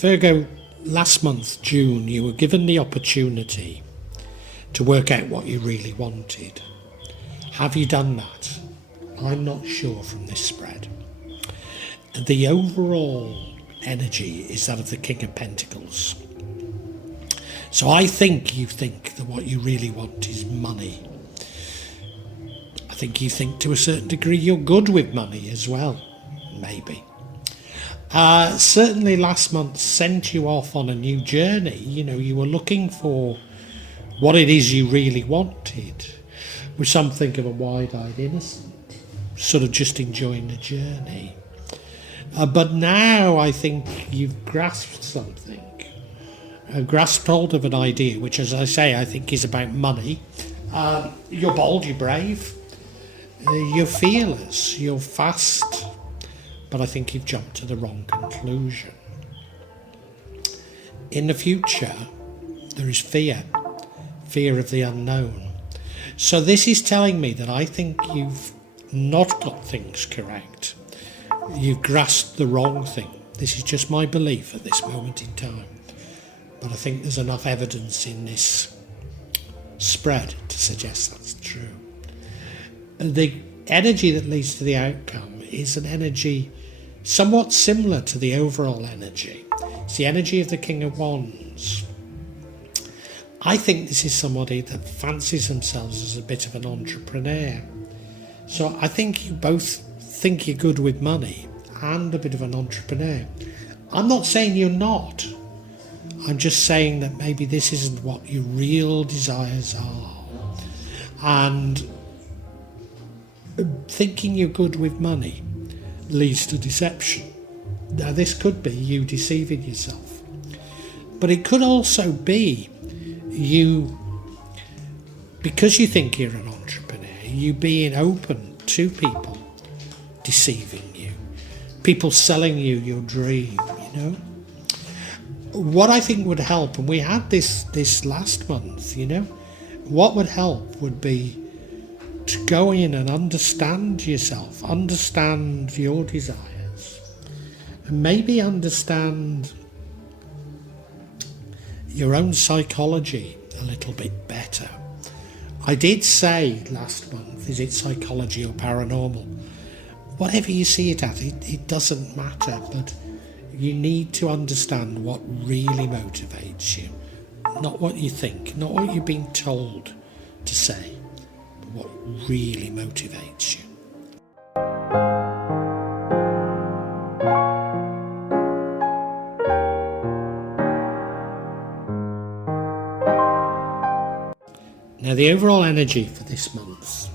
Virgo, last month, June, you were given the opportunity to work out what you really wanted. Have you done that? I'm not sure from this spread. The overall energy is that of the King of Pentacles. So I think you think that what you really want is money. I think you think to a certain degree you're good with money as well, maybe. Certainly last month sent you off on a new journey. You know, you were looking for what it is you really wanted, with some think of a wide-eyed innocent, sort of just enjoying the journey. But now I think you've grasped something, grasped hold of an idea, which, as I say, I think is about money. You're bold, you're brave, you're fearless, you're fast, but I think you've jumped to the wrong conclusion. In the future, there is fear of the unknown. So this is telling me that I think you've not got things correct. You've grasped the wrong thing. This is just my belief at this moment in time. But I think there's enough evidence in this spread to suggest that's true. The energy that leads to the outcome is an energy somewhat similar to the overall energy. It's the energy of the King of Wands. I think this is somebody that fancies themselves as a bit of an entrepreneur. So I think you both think you're good with money and a bit of an entrepreneur. I'm not saying you're not. I'm just saying that maybe this isn't what your real desires are. And thinking you're good with money leads to deception. Now this could be you deceiving yourself. But it could also be you, because you think you're an entrepreneur, you being open to people deceiving you, people selling you your dream, you know. What I think would help, and we had this last month, you know, what would help would be to go in and understand yourself, understand your desires, and maybe understand your own psychology a little bit better. I did say last month, is it psychology or paranormal? Whatever you see it at, it doesn't matter, but you need to understand what really motivates you. Not what you think, not what you're being told to say, but what really motivates you. Now the overall energy for this month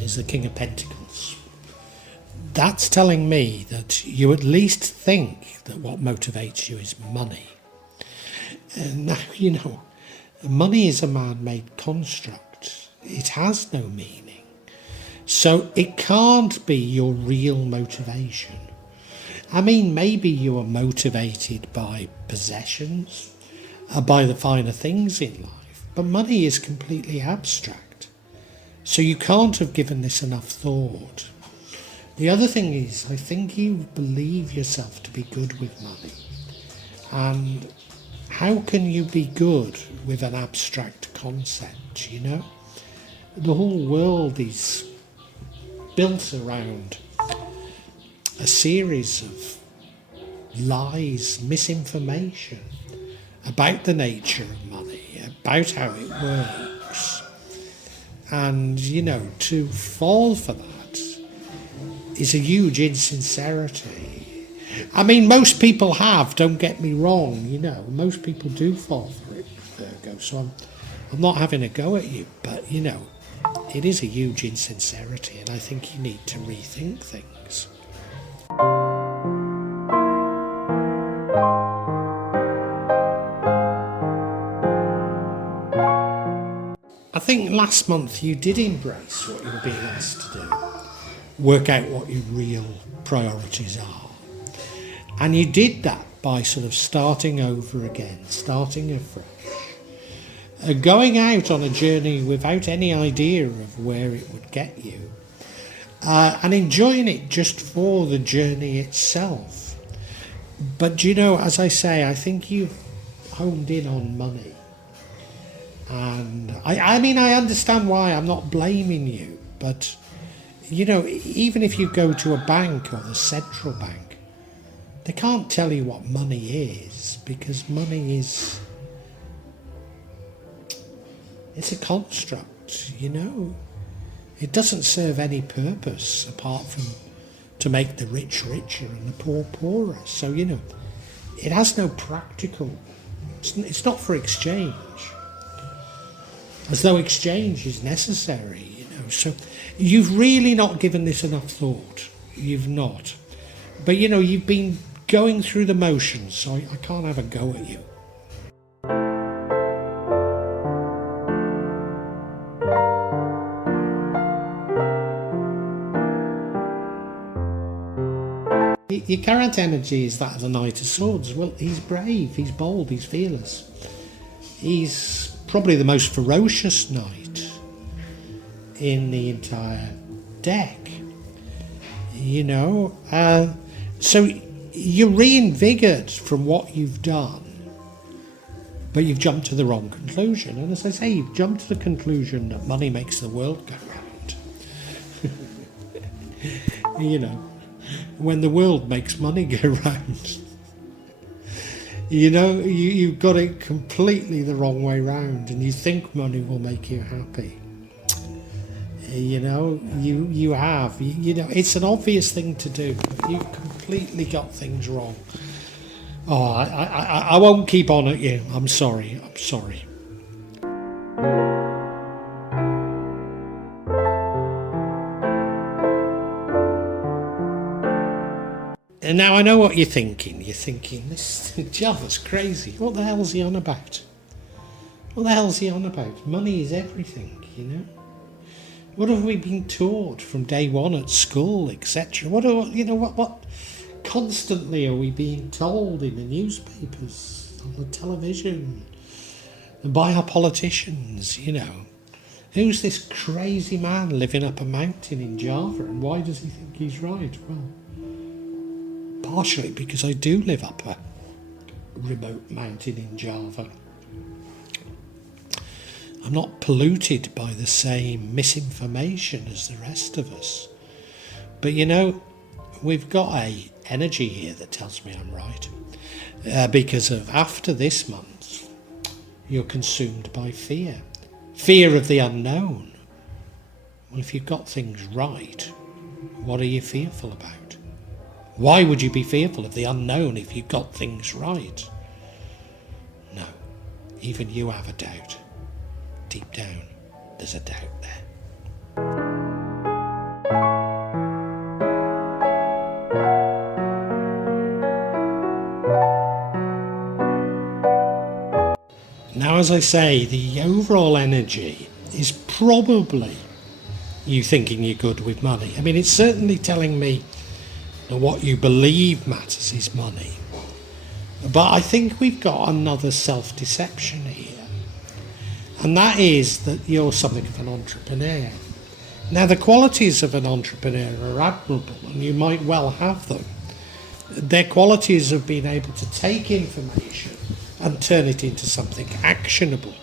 is the King of Pentacles. That's telling me that you at least think that what motivates you is money. And now, you know, money is a man-made construct. It has no meaning. So it can't be your real motivation. I mean, maybe you are motivated by possessions, by the finer things in life. But money is completely abstract. So you can't have given this enough thought. The other thing is, I think you believe yourself to be good with money. And how can you be good with an abstract concept, you know? The whole world is built around a series of lies, misinformation about the nature of money, about how it works. And, you know, to fall for that is a huge insincerity. I mean, most people have, don't get me wrong, you know, most people do fall for it, Virgo, so I'm not having a go at you, but, you know, it is a huge insincerity, and I think you need to rethink things. I think last month you did embrace what you were being asked to do. Work out what your real priorities are. And you did that by sort of starting over again, starting afresh. Going out on a journey without any idea of where it would get you. And enjoying it just for the journey itself. But do you know, as I say, I think you've honed in on money. And I mean, I understand why, I'm not blaming you, but you know, even if you go to a bank or the central bank, they can't tell you what money is, because money is, it's a construct, you know. It doesn't serve any purpose apart from to make the rich richer and the poor poorer. So, you know, it has no practical, it's not for exchange, as though exchange is necessary, you know. So you've really not given this enough thought. You've not. But, you know, you've been going through the motions, so I can't have a go at you. Your current energy is that of the Knight of Swords. Well, he's brave, he's bold, he's fearless. He's probably the most ferocious knight in the entire deck. You know, so you're reinvigorated from what you've done, but you've jumped to the wrong conclusion. And as I say, you've jumped to the conclusion that money makes the world go round. You know, when the world makes money go round. You know, you've got it completely the wrong way round, and you think money will make you happy. You know, you have. You know, it's an obvious thing to do, but you completely got things wrong. Oh, I won't keep on at you. I'm sorry. And now I know what you're thinking. You're thinking, this Java's crazy. What the hell's he on about? What the hell's he on about? Money is everything, you know? What have we been taught from day one at school, etc.? What constantly are we being told in the newspapers, on the television, and by our politicians, you know? Who's this crazy man living up a mountain in Java, and why does he think he's right? Well, partially because I do live up a remote mountain in Java. I'm not polluted by the same misinformation as the rest of us. But you know, we've got a energy here that tells me I'm right. Because of after this month, you're consumed by fear. Fear of the unknown. Well, if you've got things right, what are you fearful about? Why would you be fearful of the unknown if you've got things right? No, even you have a doubt. Deep down, there's a doubt there. Now, as I say, the overall energy is probably you thinking you're good with money. I mean, it's certainly telling me that what you believe matters is money. But I think we've got another self-deception here. And that is that you're something of an entrepreneur. Now, the qualities of an entrepreneur are admirable, and you might well have them. Their qualities of being able to take information and turn it into something actionable,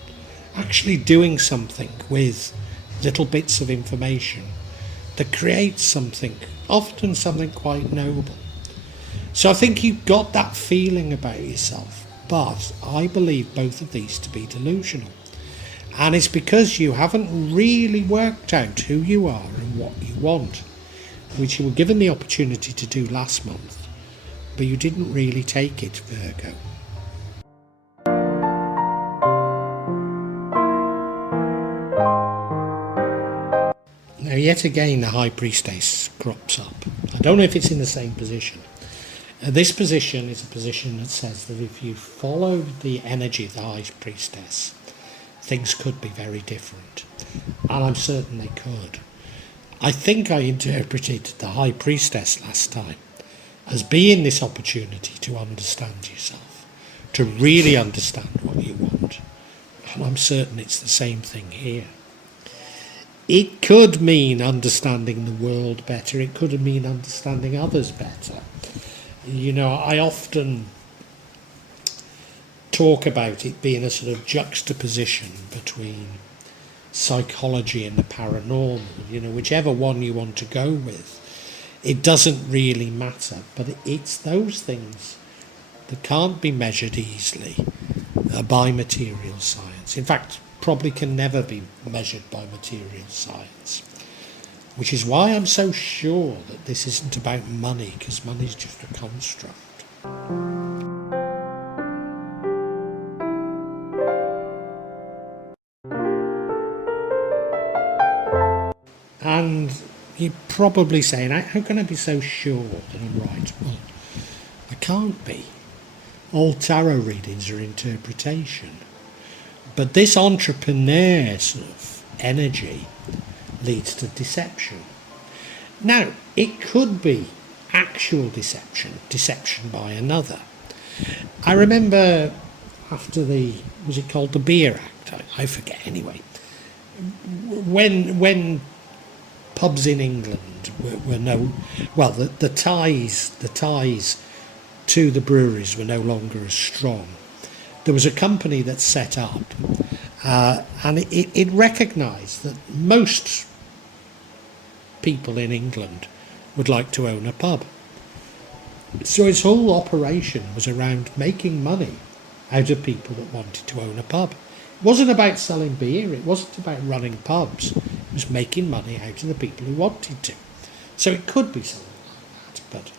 actually doing something with little bits of information that creates something, often something quite noble. So I think you've got that feeling about yourself, but I believe both of these to be delusional. And it's because you haven't really worked out who you are and what you want, which you were given the opportunity to do last month, but you didn't really take it, Virgo. Now, yet again, the High Priestess crops up. I don't know if it's in the same position. This position is a position that says that if you follow the energy of the High Priestess, things could be very different. And I'm certain they could. I think I interpreted the High Priestess last time as being this opportunity to understand yourself, to really understand what you want. And I'm certain it's the same thing here. It could mean understanding the world better. It could mean understanding others better. You know, I often talk about it being a sort of juxtaposition between psychology and the paranormal, you know, whichever one you want to go with. It doesn't really matter, but it's those things that can't be measured easily by material science. In fact, probably can never be measured by material science. Which is why I'm so sure that this isn't about money, because money's just a construct. And you're probably saying, how can I be so sure that I'm right? Well, I can't be. All tarot readings are interpretation. But this entrepreneur sort of energy leads to deception. Now, it could be actual deception by another. I remember after was it called the Beer Act? I forget anyway. When pubs in England the ties to the breweries were no longer as strong. There was a company that set up, and it recognised that most people in England would like to own a pub. So its whole operation was around making money out of people that wanted to own a pub. It wasn't about selling beer, it wasn't about running pubs, it was making money out of the people who wanted to. So it could be something like that, but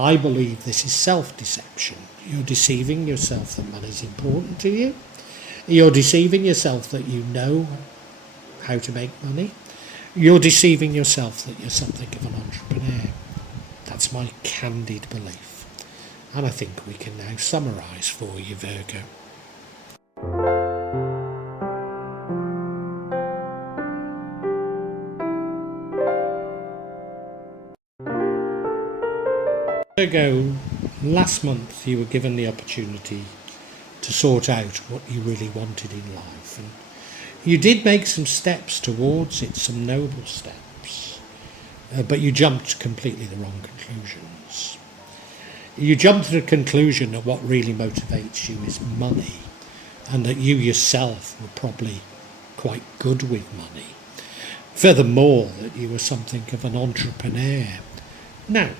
I believe this is self-deception. You're deceiving yourself that money's important to you. You're deceiving yourself that you know how to make money. You're deceiving yourself that you're something of an entrepreneur. That's my candid belief. And I think we can now summarise for you, Virgo. Virgo, last month you were given the opportunity to sort out what you really wanted in life, and you did make some steps towards it, some noble steps, but you jumped completely the wrong conclusions. You jumped to the conclusion that what really motivates you is money, and that you yourself were probably quite good with money. Furthermore, that you were something of an entrepreneur. Now,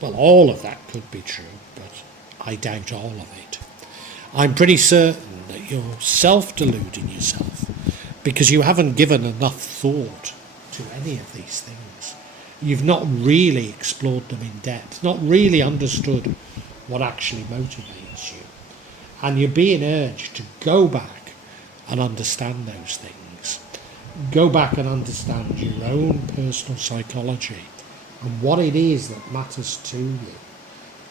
all of that could be true, but I doubt all of it. I'm pretty certain that you're self-deluding yourself because you haven't given enough thought to any of these things. You've not really explored them in depth, not really understood what actually motivates you. And you're being urged to go back and understand those things. Go back and understand your own personal psychology and what it is that matters to you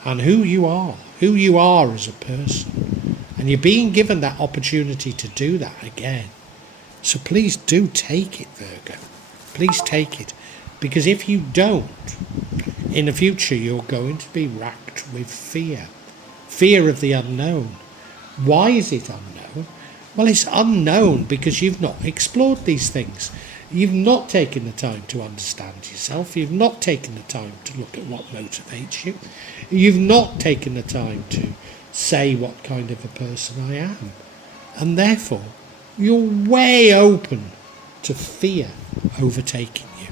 and who you are as a person. And you're being given that opportunity to do that again. So please do take it, Virgo. Please take it. Because if you don't, in the future you're going to be racked with fear. Fear of the unknown. Why is it unknown? Well, it's unknown because you've not explored these things. You've not taken the time to understand yourself. You've not taken the time to look at what motivates you. You've not taken the time to say what kind of a person I am. And therefore, you're way open to fear overtaking you.